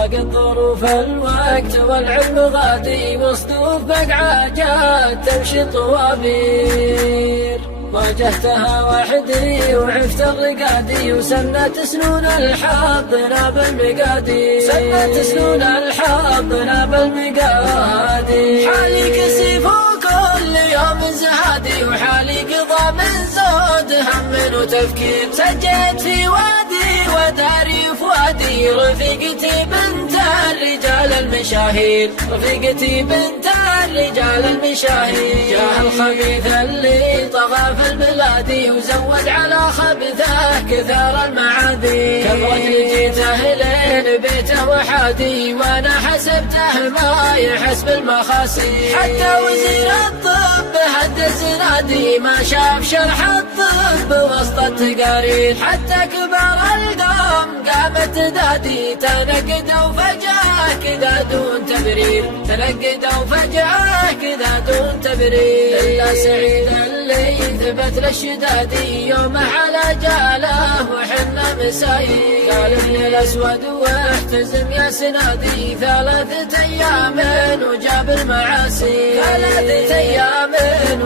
ضاقت ظروف الوقت والعلم غادي، وصدوف بقعاجات تمشي طوابير. واجهتها وحدي وعفت الرقادي، وسنت سنون الحظ ناب المقادي، سنت سنون الحظ ناب المقادي. حالي كسيف وكل يوم زهادي، وحالي قضى من زود هم وتفكير. سجيت في وادي وداري فؤادي، رفيقتي بنت الرجال المشاهير، رفيقتي بنت الرجال المشاهير. جاه الخبيث اللي طغى في البلاد، وزود على خبثه كثار المعادي. كم رجل جيته لين بيته وحادي، وانا حسبته ما يحس بالمخاسي. حتى وزير الطب هدس نادي، ما شاف شرح الطب وسط التقارير. حتى كبار القوم قامت تدادي، تنقدوا فجأة كذا دون تبرير، تنقدوا فجأة كذا دون تبرير. إلا سعيد اللي ثبت للشدادي، يومه على جاله وحنا مسايير. قال ابن الأسود واحتزم يا سنادي، 3 أيام وجاب المعاسي، 3 أيام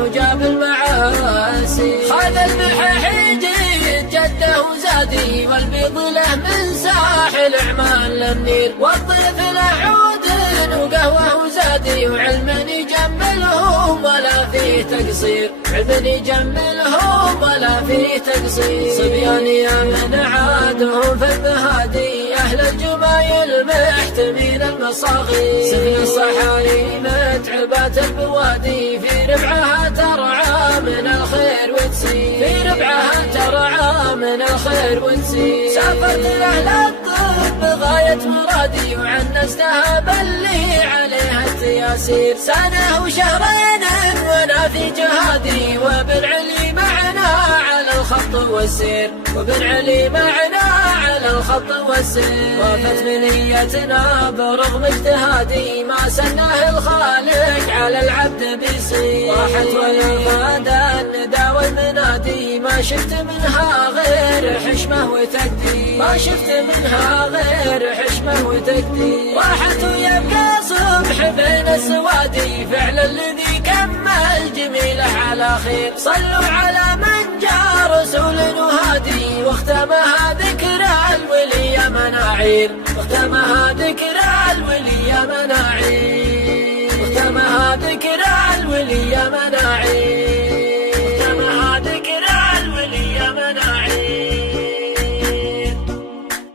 وجاب المعاسي. خذ البحيح جده وزادي، والبيض له من ساحل عمان للنيل، والضيف له عود وقهوه وزادي. وعلم يجملهم ولا فيه تقصير، علم يجملهم ولا فيه تقصير. صبيان يا من عادهم في البهادي، أهل الجمايل محتمين المصاغي. سفن الصحاري متعبات البوادي، في ربعها ترعى من الخير وتسير، في ربعها ترعى من الخير وتسير. سافرت لأهل الطب غاية مرادي، وعنستها باللي عليها التياسير. سنة وشهرين وانا في جهادي، وبالعلي معنا على الخط والسير، وبالعلي معنا على الخط والسير. وافت منيتنا برغم اجتهادي، ما سناه الخالق على العبد بيصير. راحت ولا فادا الندى والمنادي، ما شفت منها غير حشمه وتقدير، ما شفت منها غير حشمه وتقدير. راحت ويبقى صبح بين السوادي، فعل الذي كمل جميله على خير. صلوا على من جاء رسول وهادي، واختمها ذكر الولي مناعير، واختمها